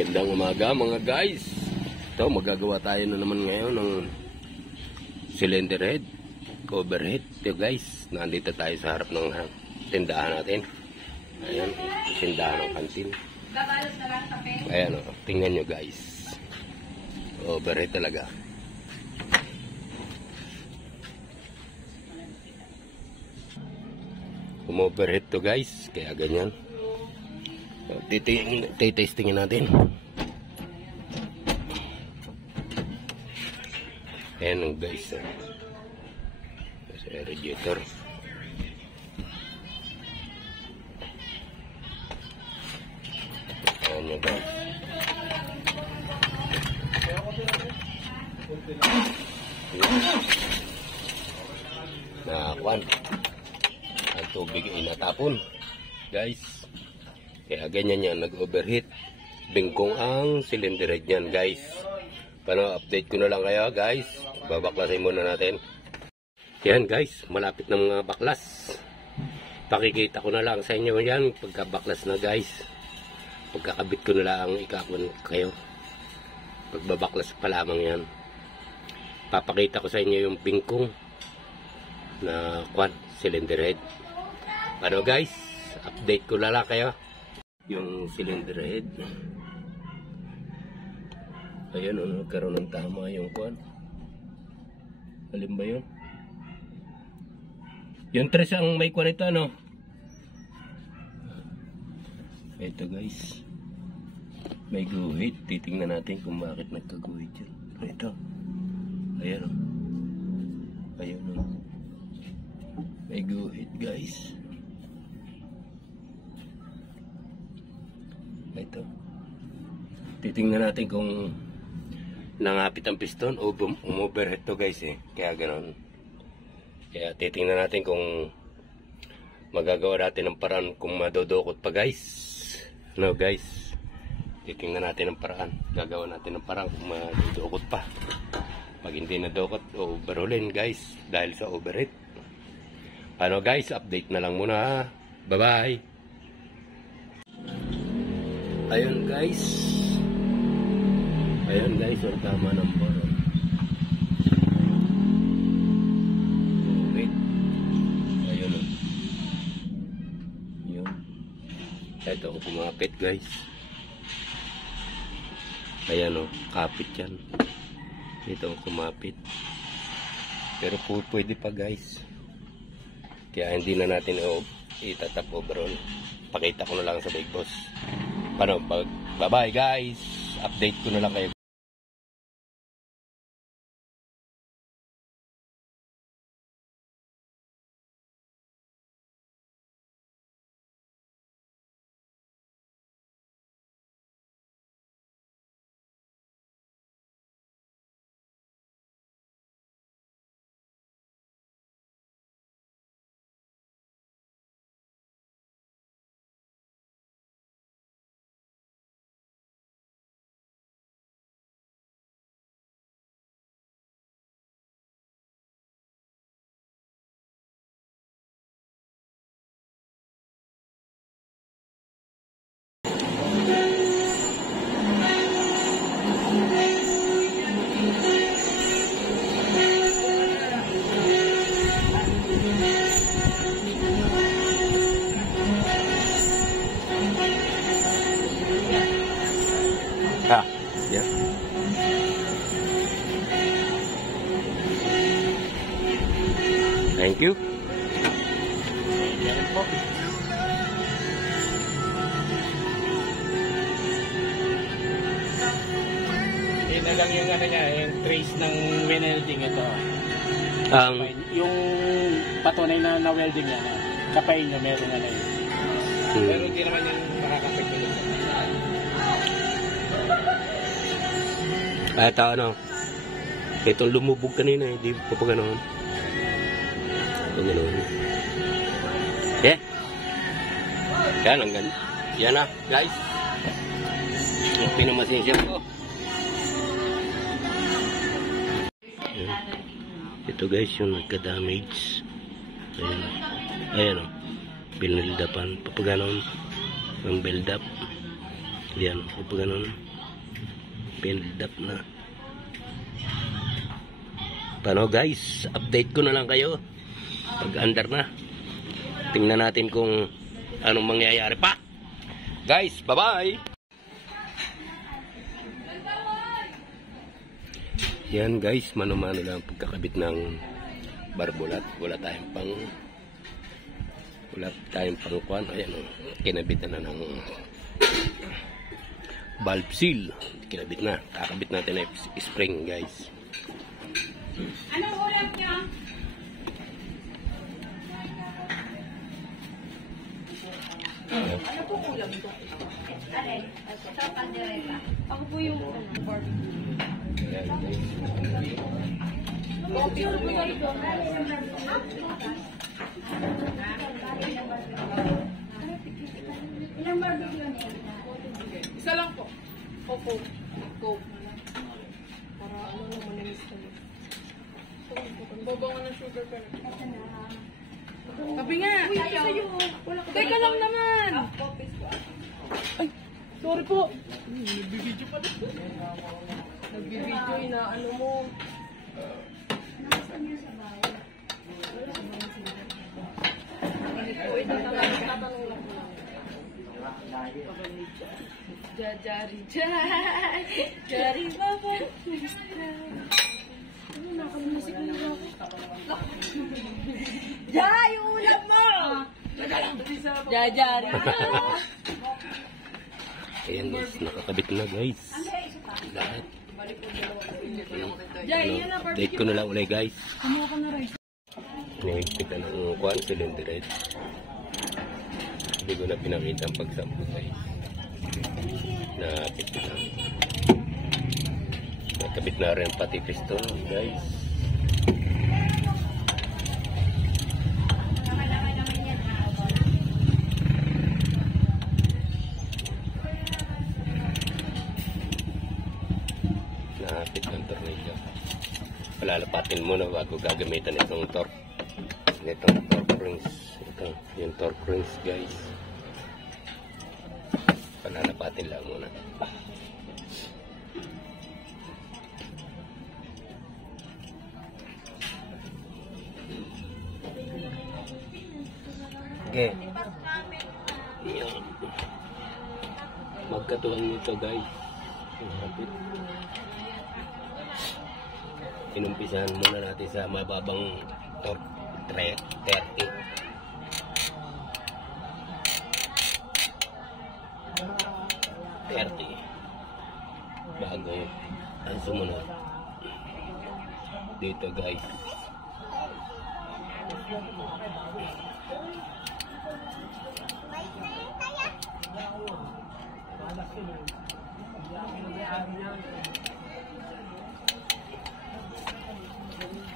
Magandang umaga mga guys. Ito, magagawa tayo na naman ngayon ng cylinder head, cover head. Ito guys, nandito tayo sa harap ng tindahan natin. Ayan, tindahan ng kantin. Ayan o, tingnan nyo guys. Overhead talaga. Overhead to guys, kaya ganyan. Titestingin natin. Ayan guys, sa radiator. Ayan nyo guys. Nakakuan ang tubig ay natapon guys, kaya ganyan yan, nag-overheat. Bingkong ang cylinder head yan guys. Paano, update ko na lang kayo guys. Babaklasin muna natin. Yan guys, malapit na mga baklas. Pakikita ko na lang sa inyo yan pagkabaklas na guys. Pagkakabit ko na lang ikakon kayo. Pagbabaklas pa lamang yan. Papakita ko sa inyo yung bingkong na cylinder head. Ano guys, update ko na lang kayo. Yung cylinder head. Ayan, nagkaroon ng tama yung kwan. Alin ba yun? Yung tres ang may kwan ito, ano? Ito guys, may guhit. Titingnan natin kung bakit nagkaguhit yun. Ito. Ayan o. Ayan o. May guhit guys. Ito. Titingnan natin kung nangapit ang piston o umoverhead to guys eh. Kaya ganoon. Kaya titingnan natin kung magagawa natin ng paraan kung madodokot pa guys. No guys. Titingnan natin ng paraan. Gagawa natin ng paraan kung madodokot pa. Pag hindi nadokot o overhaulin guys dahil sa overhead. Ano guys, update na lang muna. Bye bye. Ayun guys. Ayun guys, ang tama ng baro. Wait. Ayun o. Yun. Ito, kumapit guys. Ayan o, kapit yan. Ito, kumapit. Pero pwede pa guys. Kaya hindi na natin itatap overall. Pakita ko na lang sa big boss. Paano, bye-bye guys. Update ko na lang kayo. Yeah. Thank you. Yun na lang yung ano niya, yung trace ng welding ito. Yung patunay na welding yan. Kapay niya meron na yun. Pero hindi naman yung makakapit nyo. Ito ano, itong lumubog kanina, hindi pa pa ganoon. Ito ganoon. Yeah. Yan ang ganda. Yan na guys. Yung pinamasinsiya ko. Ito guys yung nagka-damage. Ayan. Ayan o. Binildapan. Papaganon. Ang build up. Ayan. Papaganon. Filled up na. Paano guys? Update ko na lang kayo. Pag under na. Tingnan natin kung anong mangyayari pa. Guys, bye-bye! Yan guys, mano-mano lang pagkakabit ng barbulat. Wala tayong pangkuan. Ayan o, kinabitan na ng valve seal. Kinabit na. Kakabit natin na spring guys. Anong ulam niya? Ano po ulam ito? Alin? Ito, pandireta. Ako po yung barbecue. Ayan guys. Picture po kayo doon. Ilang barbecue niya? Isa lang po. Opo. Coke na lang. Para ano na manamis ka na. Babangan ng sugar ka na. Sabi nga. Uy, sa'yo. Teka lang naman. Ay, sorry po. Nagbibideo pala. Nagbibideo, inaano mo. Nasaan niya sa bahay? Wait, tatanong lang po. Jari, jari baba. Ano, nakamusik na ako. Jay, ulam mo! Jari. Ayan guys, nakakabit na guys. Lahat. Jay, yan na Update ko na lang ulit guys. Kumuha ka na rice. Nihigpit na ng kuan, cylinder head. Hindi ko na pinakita ang pagsampo guys. Nakabit na. Nakabit na rin pati piston guys. Nakapit ng tornilyo. Palalapatin muna bago gagamitan itong torque. Itong torque rings. Ito, yung torque rings guys. Palalapatin lang muna. Okay. Yan. Magkatuwang nito guys. Kapit. Inumpisahan muna natin sa mababang torque 30. Bago ang sumunod dito guys.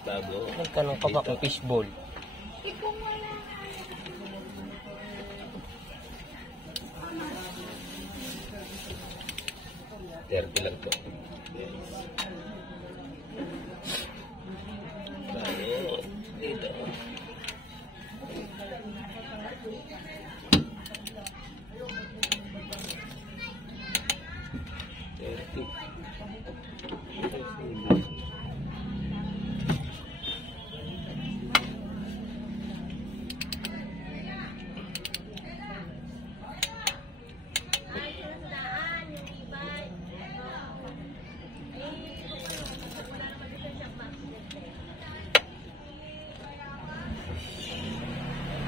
Bago Nagtanong ka ba kung fishball? Terti lang to. Bago dito.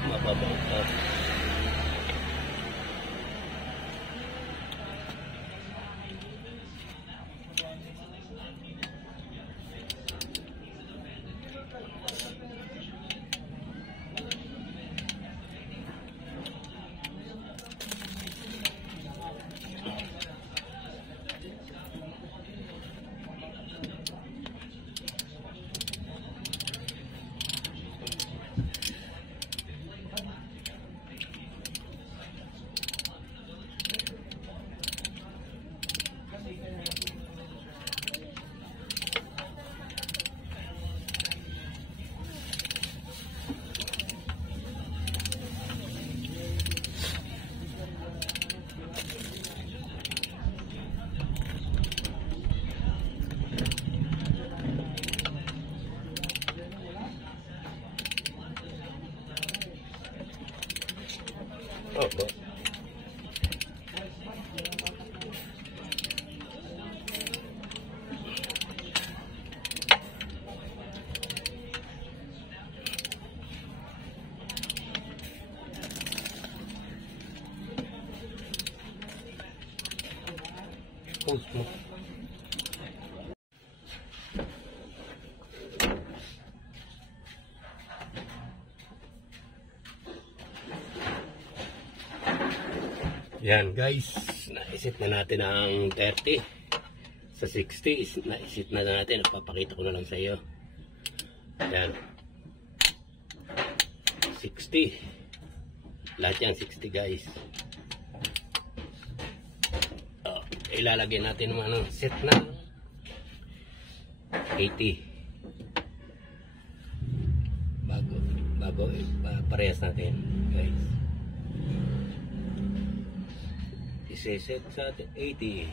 Mababang Opo. Post mo. Yan guys, naisit na natin ang 30 sa 60, naisit na natin, papakita ko na lang sa iyo. Yan 60, lahat yan 60 guys. Ilalagay natin ng ano, set na 80 bago parehas natin guys. Iseset sa 80.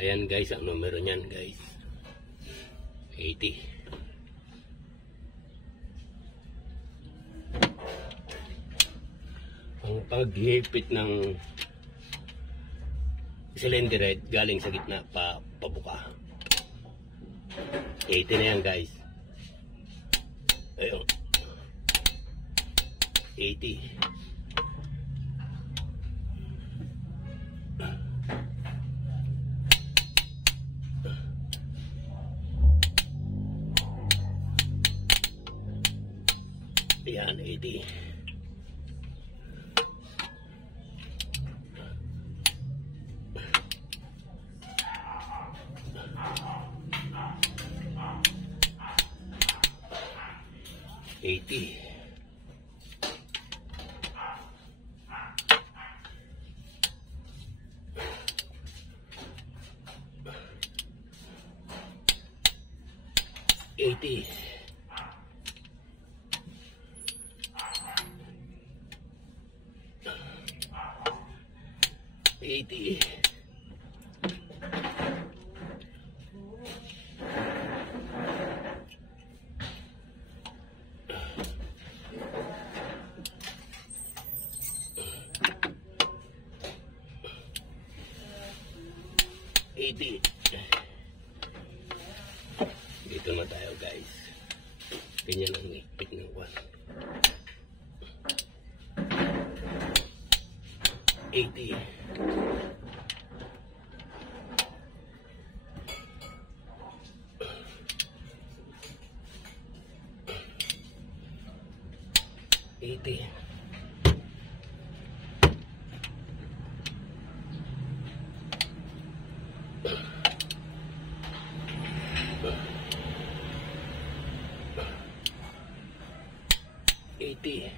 Ayan guys, ang numero niyan guys, 80. Ang paghihigpit ng cylinder head galing sa gitna pabuka, 80 na yan guys. Ayun, 80. Ayan, 80. Eighty. 80. Dito na tayo guys. Ganyan ang higpit ng kwan. 80. 80. 80.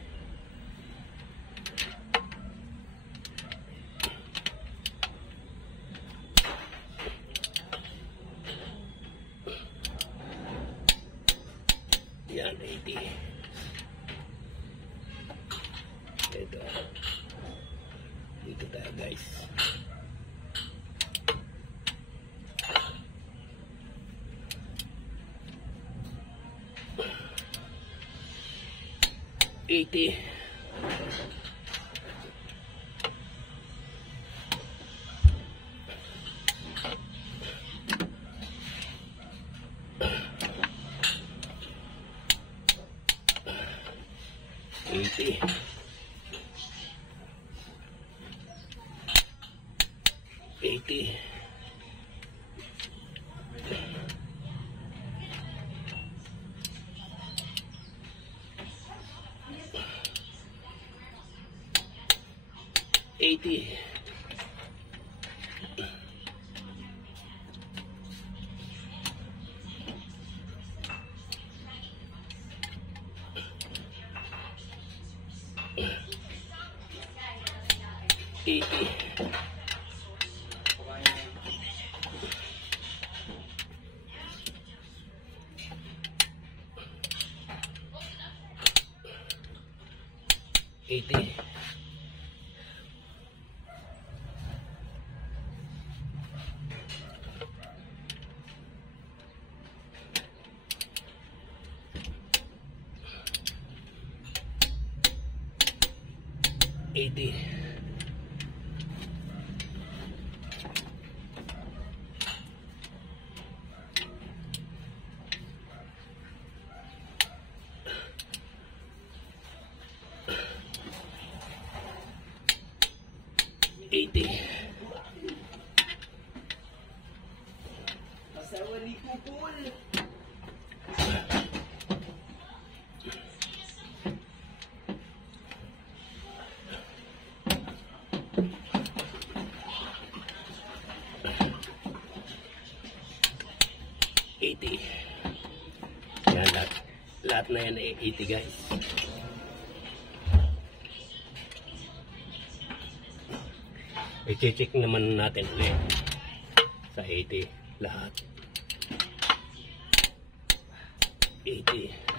80. Ito. Dito tayo guys. $80. $80. $80. $80. $80. 80. Yan, lahat na yan ay 80 guys. I-check naman natin ulit sa 80 lahat. 80.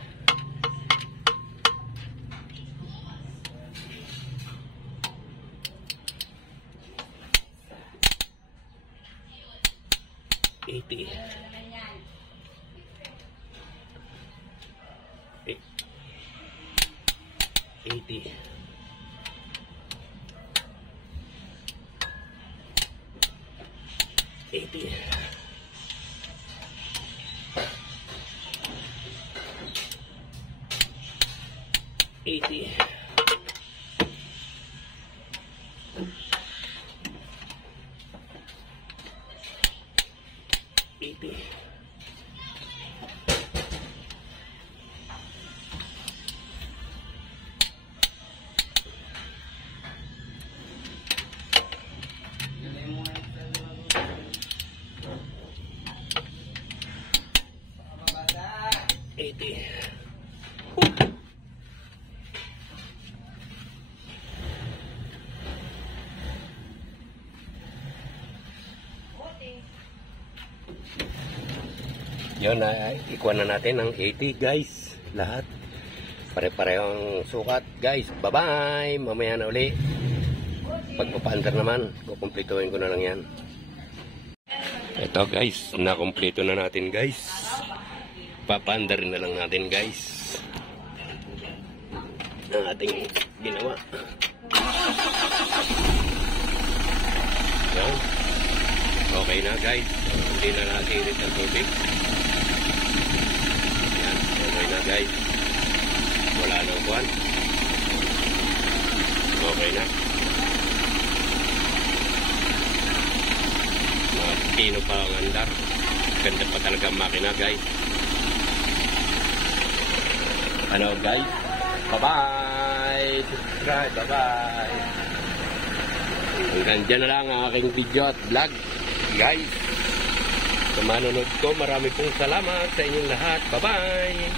Yun, ikuha na natin ang 80 guys. Lahat. Pare-parehong sukat guys. Bye-bye. Mamaya na uli. Pagpapaandar naman, kukumplituhin ko na lang yan. Ito guys, nakumpleto na natin guys. Papaandarin na lang natin guys ang ating ginawa. Yan. Okay na guys. Hindi na nasirit ang tubig. Yan. Okay na guys. Wala nang buwan. Okay na. Matino pa ang andar. Ganda pa talaga ang makina guys. Ano guys? Bye-bye! Subscribe! Bye-bye! Hanggang dyan na lang ang aking video at vlog guys. Sa manonood ko, marami pong salamat sa inyong lahat. Bye-bye!